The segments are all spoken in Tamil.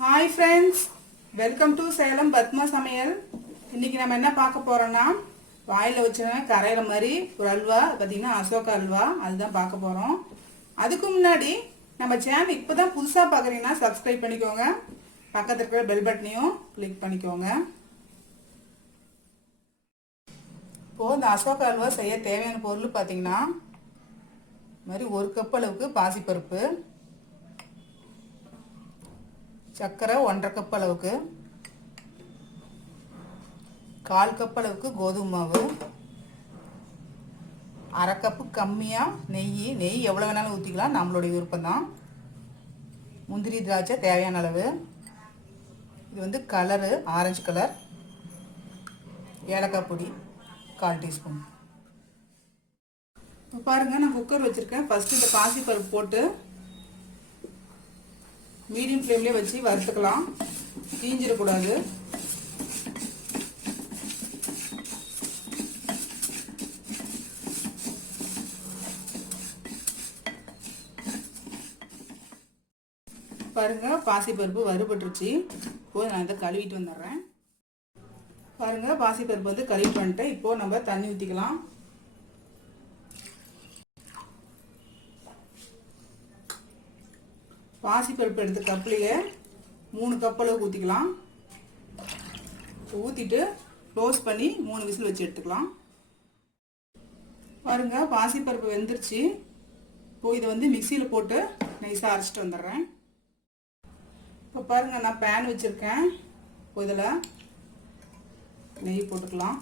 Hi friends, welcome to Salem Padma Samayal. இன்னைக்கு நம்ம என்ன பார்க்க போறோம்னா வாயில வச்சன கரையிற மாதிரி ஒரு அல்வா பாத்தீங்கன்னா அசோகா அல்வா அதுதான் பார்க்க போறோம். அதுக்கு முன்னாடி நம்ம சேனல் இப்பதான் புதுசா பார்க்கறீங்கன்னா Subscribe பண்ணிக்கோங்க. பக்கத்துல இருக்கிற பெல் பட்டனையும் கிளிக் பண்ணிக்கோங்க. இப்போ இந்த அசோகா அல்வா செய்ய தேவையான பொருள் பாத்தீங்கன்னா மாதிரி 1 கப் அளவுக்கு பாசிப்பருப்பு, சக்கரை 1.5 கப் அளவுக்கு, 1/4 கப் அளவுக்கு கோதுமை மாவு, 1/2 கப்பு கம்மியா நெய் எவ்வளவு வேணாலும் ஊத்திக்கலாம், நம்மளுடைய விருப்பம் தான். முந்திரி திராட்சை தேவையான அளவு. இது வந்து கலர் ஆரஞ்சு கலர். ஏலக்காய் பொடி 1/4 டீஸ்பூன். இப்போ பாருங்க நான் குக்கர் வச்சிருக்கேன். ஃபர்ஸ்ட் இந்த பாசி பருப்பு போட்டு மீடியம் ஃப்ளேம்லயே வச்சு வறுத்துக்கலாம். தீஞ்சிடக்கூடாது. பாருங்க பாசிப்பருப்பு வறுபட்டுருச்சு. இப்போ நான் இதை கழுவிட்டு வந்துடுறேன். பாருங்க பாசிப்பருப்பு வந்து கழுவிட்டு வந்துட்டேன். இப்போ நம்ம தண்ணி ஊற்றிக்கலாம். பாசிப்பருப்பு எடுத்த கப்லேயே 3 கப் அளவுக்கு ஊற்றிக்கலாம். ஊற்றிட்டு க்ளோஸ் பண்ணி 3 விசில் வச்சு எடுத்துக்கலாம். பாருங்க பாசிப்பருப்பு வெந்துருச்சு. இப்போ இதை வந்து மிக்சியில் போட்டு நைஸாக அரைச்சிட்டு வந்துடுறேன். இப்போ பாருங்க நான் பேன் வச்சுருக்கேன். இப்போ இதில் நெய் போட்டுக்கலாம்.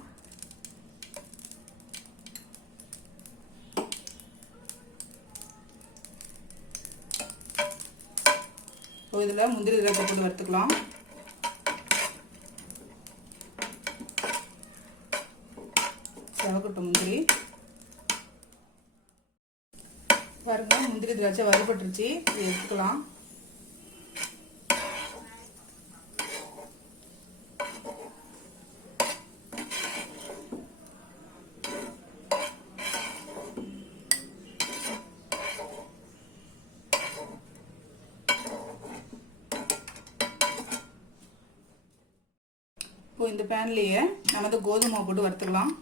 இப்போ இதில் முந்திரி திராட்சை போட்டு வறுத்துக்கலாம். செவக்கட்டும் முந்திரி. பாருங்க முந்திரி திராட்சை வறுபட்டுருச்சு. இதை எடுத்துக்கலாம். இப்போ இந்த பேன்லேயே நம்ம வந்து கோதுமை மாவு போட்டு வறுத்துக்கலாம்.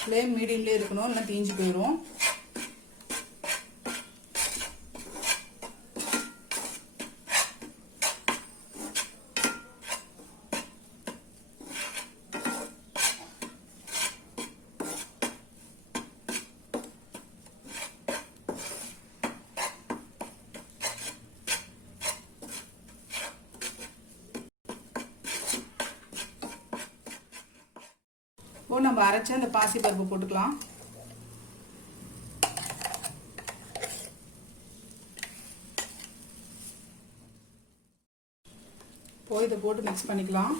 ஃப்ளேம் மீடியம்லேயே இருக்கணும், இல்லைன்னா தீஞ்சு போயிடும். இப்போ நம்ம அரைச்ச அந்த பாசி பருப்பு போட்டுக்கலாம். இப்போ இதை போட்டு மிக்ஸ் பண்ணிக்கலாம்.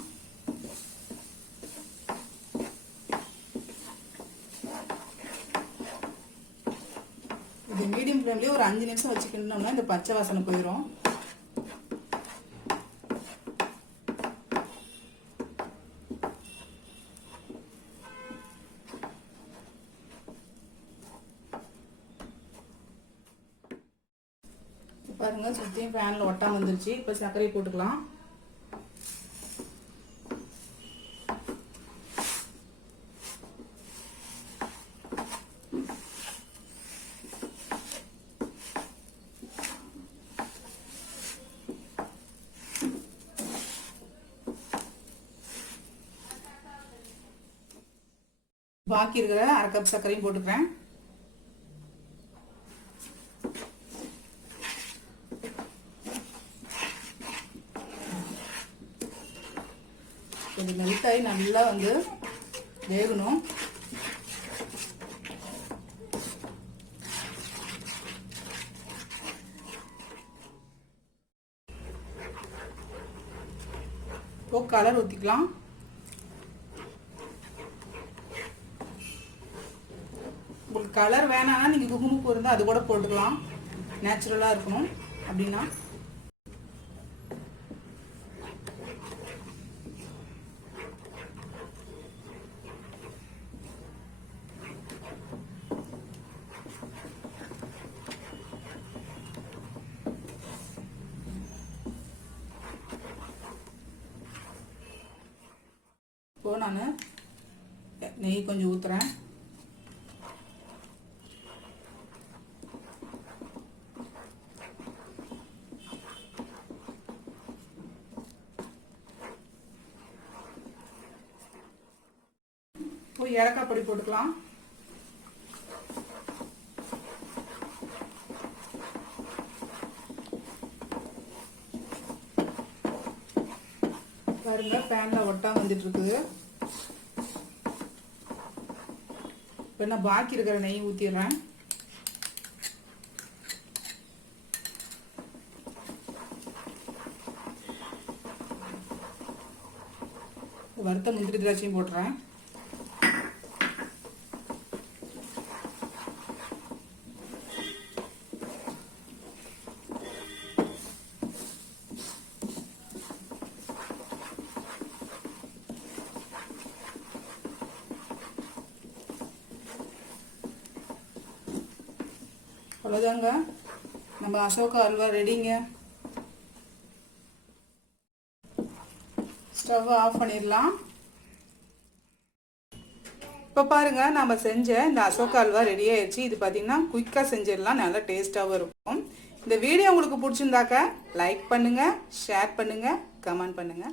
இது மீடியம் ஃப்ளேம்லயே ஒரு 5 நிமிஷம் வச்சுக்கணும்னா இந்த பச்சை வாசனை போயிடும். பாருங்க சுத்தியும் பேன்ல ஒட்டாம வந்துருச்சு. இப்போ சர்க்கரை போட்டுக்கலாம். பாக்கி இருக்கிற 1/2 கப் சர்க்கரையும் போட்டுக்கிறேன். இது மெல்ட்டாகி நல்லா வந்து வேகணும். இப்போ கலர் ஊற்றிக்கலாம். உங்களுக்கு கலர் வேணாம்னா நீங்கள் குங்குமப்பூ இருந்தால் அது கூட போட்டுக்கலாம். நேச்சுரலாக இருக்கணும் அப்படின்னா. இப்போது நான் நெய் கொஞ்சம் ஊற்றுறேன். இப்போ ஏலக்காய் பொடி போட்டுக்கலாம். பாருங்க பேன்ல ஒட்டா வந்துட்டு இருக்குது. இப்போ நான் பாக்கி இருக்கிற நெய் ஊற்றிடுறேன். வறுத்த முந்திரி திராட்சையும் போட்டுறேன். அவ்வளோதாங்க, நம்ம அசோகா அல்வா ரெடிங்க. ஸ்டவ் ஆஃப் பண்ணிடலாம். இப்போ பாருங்க, நம்ம செஞ்ச இந்த அசோகா அல்வா ரெடி ஆயிடுச்சு. இது பார்த்தீங்கன்னா குயிக்காக செஞ்சிடலாம், நல்லா டேஸ்ட்டாகவும் இருக்கும். இந்த வீடியோ உங்களுக்கு பிடிச்சிருந்தாக்க லைக் பண்ணுங்க, ஷேர் பண்ணுங்க, கமெண்ட் பண்ணுங்க.